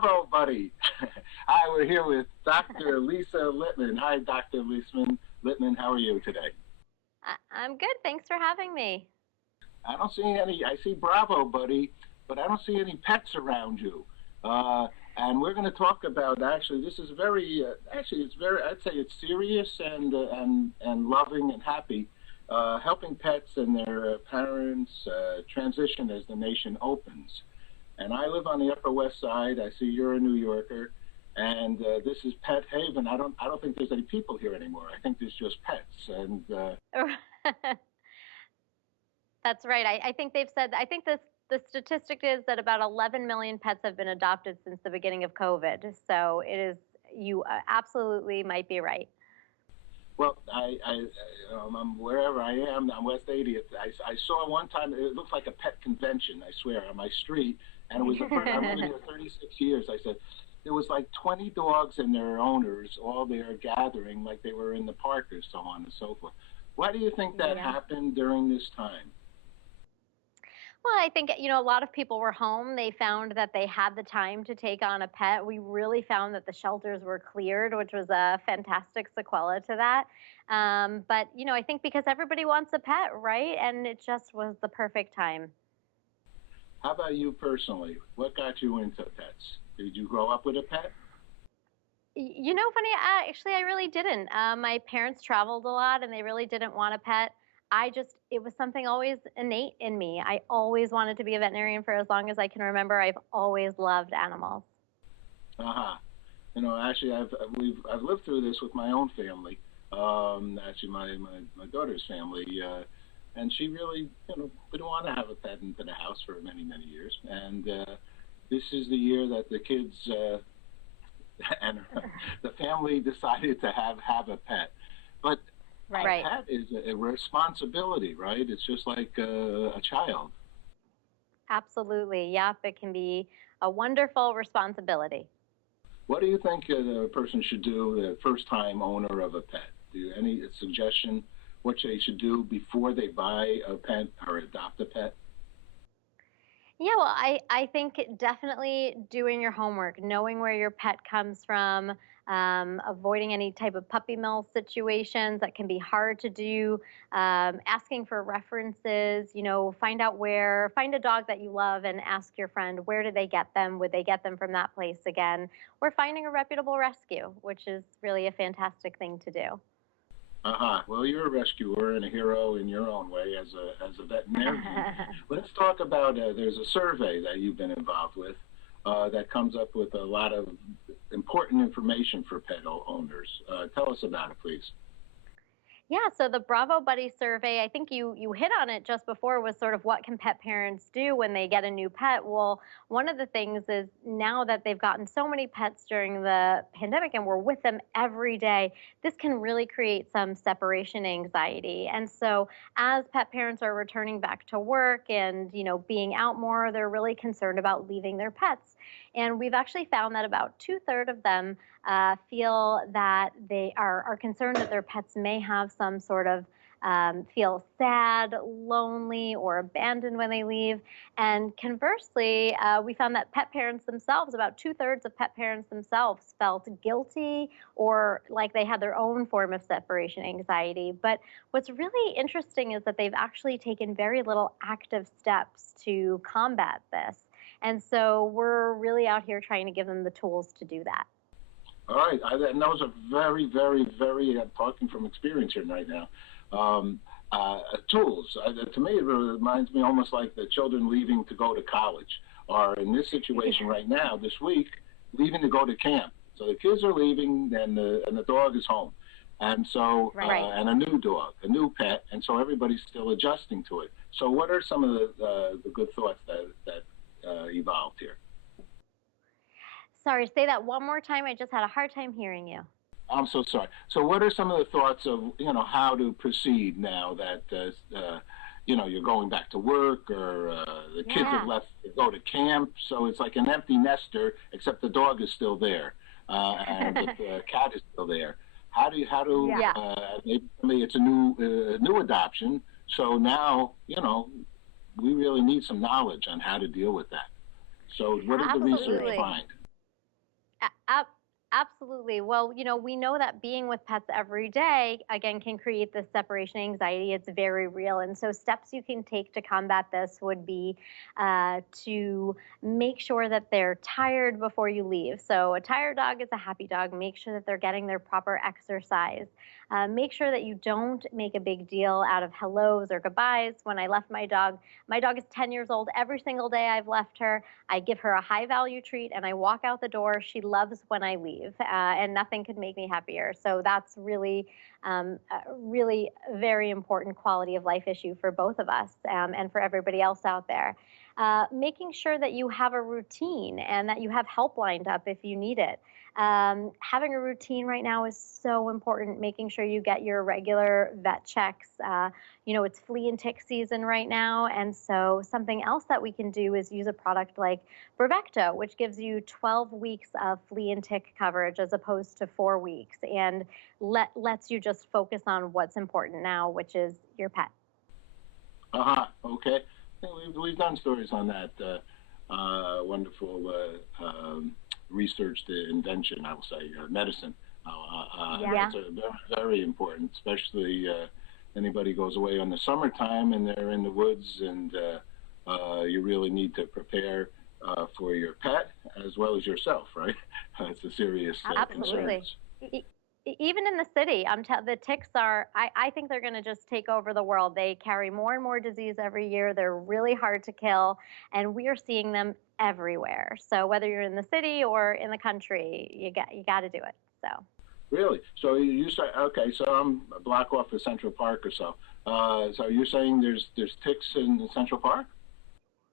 Bravo, buddy. Hi, we're here with Dr. Lisa Lippman. Hi, Dr. Lippman, how are you today? I'm good. Thanks for having me. I don't see any, I see Bravo, buddy, but I don't see any pets around you. And we're going to talk about, actually, this is very, it's very, I'd say it's serious and loving and happy, helping pets and their parents transition as the nation opens. And I live on the Upper West Side. I see you're a New Yorker, and this is Pet Haven. I don't think there's any people here anymore. I think there's just pets. And That's right. I think they've said, I think the statistic is that about 11 million pets have been adopted since the beginning of COVID. So it is, you absolutely might be right. Well, I'm wherever I am on West 80th. I saw one time, it looked like a pet convention, I swear, on my street. And it was the first, I've been here 36 years. I said, there was like 20 dogs and their owners all there gathering like they were in the park or so on and so forth. Why do you think that happened during this time? Well, I think, a lot of people were home. They found that they had the time to take on a pet. We really found that the shelters were cleared, which was a fantastic sequela to that. But, I think because everybody wants a pet, right? And it just was the perfect time. How about you personally? What got you into pets? Did you grow up with a pet? Funny, actually, I really didn't. My parents traveled a lot and they really didn't want a pet. It was something always innate in me. I always wanted to be a veterinarian for as long as I can remember. I've always loved animals. Actually, I've lived through this with my own family. Actually, my daughter's family, and she really, didn't want to have a pet into the house for many, many years. And this is the year that the kids and the family decided to have a pet. But Right. A pet is a responsibility, right? It's just like a child. Absolutely. Yep. It can be a wonderful responsibility. What do you think a person should do, the first-time owner of a pet? Do you any suggestion what they should do before they buy a pet or adopt a pet? Yeah, well, I think definitely doing your homework, knowing where your pet comes from, avoiding any type of puppy mill situations that can be hard to do, asking for references, find a dog that you love and ask your friend, where did they get them? Would they get them from that place again? Or finding a reputable rescue, which is really a fantastic thing to do. Well, you're a rescuer and a hero in your own way as a veterinarian. Let's talk about, there's a survey that you've been involved with that comes up with a lot of important information for pet owners. Tell us about it, please. Yeah, so the Bravo Buddy survey, I think you hit on it just before, was sort of what can pet parents do when they get a new pet? Well, one of the things is now that they've gotten so many pets during the pandemic and we're with them every day, this can really create some separation anxiety. And so as pet parents are returning back to work and, being out more, they're really concerned about leaving their pets. And we've actually found that about 2/3 of them feel that they are concerned that their pets may have some sort of feel sad, lonely, or abandoned when they leave. And conversely, we found that pet parents themselves, about 2/3 of pet parents themselves felt guilty or like they had their own form of separation anxiety. But what's really interesting is that they've actually taken very little active steps to combat this. And so we're really out here trying to give them the tools to do that. All right, and those are very, very, very, I'm talking from experience here right now, tools. To me, it reminds me almost like the children leaving to go to college, or in this situation right now, this week, leaving to go to camp. So the kids are leaving, and the dog is home. And so, and a new dog, a new pet, and so everybody's still adjusting to it. So what are some of the good thoughts that evolved here? Sorry, say that one more time. I just had a hard time hearing you. I'm so sorry. So what are some of the thoughts of, how to proceed now that, you're going back to work or the kids have left to go to camp? So it's like an empty nester, except the dog is still there and the cat is still there. Maybe it's a new adoption. So now, we really need some knowledge on how to deal with that. So what did the research find? A- Absolutely. Well, we know that being with pets every day, again, can create this separation anxiety. It's very real. And so, steps you can take to combat this would be to make sure that they're tired before you leave. So, a tired dog is a happy dog. Make sure that they're getting their proper exercise. Make sure that you don't make a big deal out of hellos or goodbyes. When I left my dog is 10 years old. Every single day I've left her, I give her a high value treat and I walk out the door. She loves when I leave, and nothing could make me happier. So that's really very important quality of life issue for both of us, and for everybody else out there. Making sure that you have a routine and that you have help lined up if you need it. Having a routine right now is so important, making sure you get your regular vet checks. It's flea and tick season right now. And so something else that we can do is use a product like Bravecto, which gives you 12 weeks of flea and tick coverage as opposed to 4 weeks, and lets you just focus on what's important now, which is your pet. Okay. We've done stories on that wonderful researched invention, I will say, medicine. Yeah. It's very important, especially anybody goes away on the summertime and they're in the woods, and you really need to prepare for your pet as well as yourself, right? It's a serious Absolutely. concern. Even in the city, the ticks I think they're going to just take over the world. They carry more and more disease every year. They're really hard to kill, and we are seeing them everywhere. So whether you're in the city or in the country, you got to do it. So. Really? So you say, okay, so I'm a block off of Central Park or so. So you're saying there's ticks in Central Park?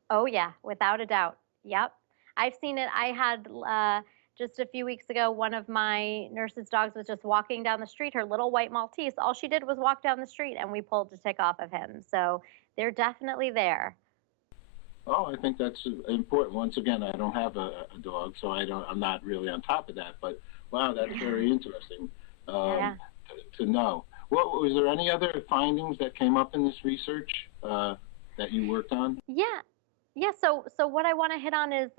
Oh yeah, without a doubt. Yep. I've seen it. I had just a few weeks ago, one of my nurse's dogs was just walking down the street, her little white Maltese. All she did was walk down the street and we pulled the tick off of him. So they're definitely there. Oh, I think that's important. Once again, I don't have a dog, so I'm not really on top of that. But wow, that's very interesting to know. Was there any other findings that came up in this research that you worked on? Yeah. So what I want to hit on is,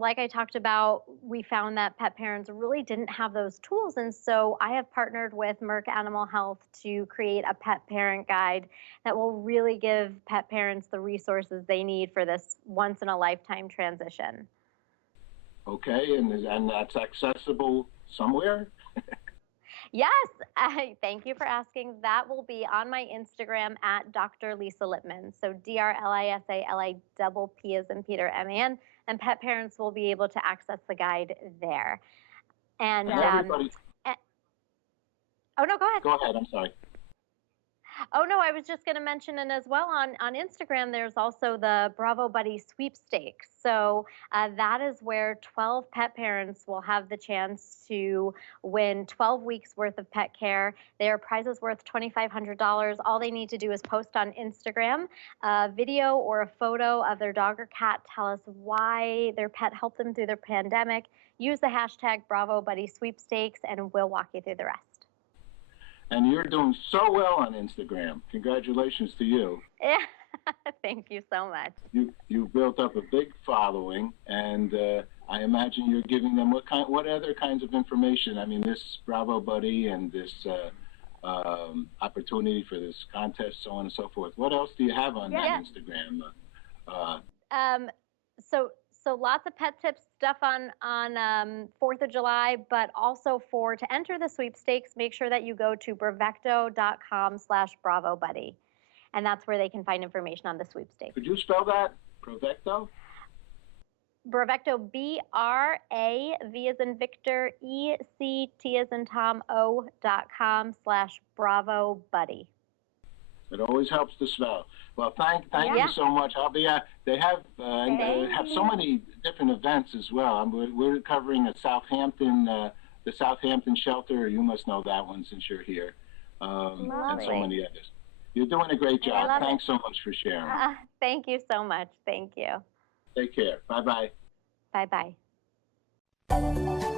like I talked about, we found that pet parents really didn't have those tools. And so I have partnered with Merck Animal Health to create a pet parent guide that will really give pet parents the resources they need for this once in a lifetime transition. Okay, and that's accessible somewhere? Yes, thank you for asking. That will be on my Instagram at Dr. Lisa Lippman. So DrLisaLiPP as in Peter MAN, and pet parents will be able to access the guide there. And everybody. Oh no, go ahead. Go ahead. I'm sorry. Oh no, I was just going to mention, and as well on Instagram, there's also the Bravo Buddy Sweepstakes. So that is where 12 pet parents will have the chance to win 12 weeks worth of pet care. Their prize is worth $2,500. All they need to do is post on Instagram a video or a photo of their dog or cat, tell us why their pet helped them through their pandemic, use the hashtag Bravo Buddy Sweepstakes, and we'll walk you through the rest. And you're doing so well on Instagram. Congratulations to you. Yeah, thank you so much. You've built up a big following, and I imagine you're giving them what other kinds of information? I mean, this Bravo Buddy and this opportunity for this contest, so on and so forth. What else do you have on that Instagram? So lots of pet tips stuff on 4th of July, but also to enter the sweepstakes, make sure that you go to bravecto.com/BravoBuddy, and that's where they can find information on the sweepstakes. Could you spell that? Bravecto? Bravecto, BRAV as in Victor, ECT as in Tom, O.com/BravoBuddy. It always helps to spell. Well, thank you so much. I'll be they have so many different events as well. We're covering the Southampton shelter. You must know that one since you're here, and so many others. You're doing a great job. Thanks so much for sharing. Thank you so much. Thank you. Take care. Bye bye. Bye bye.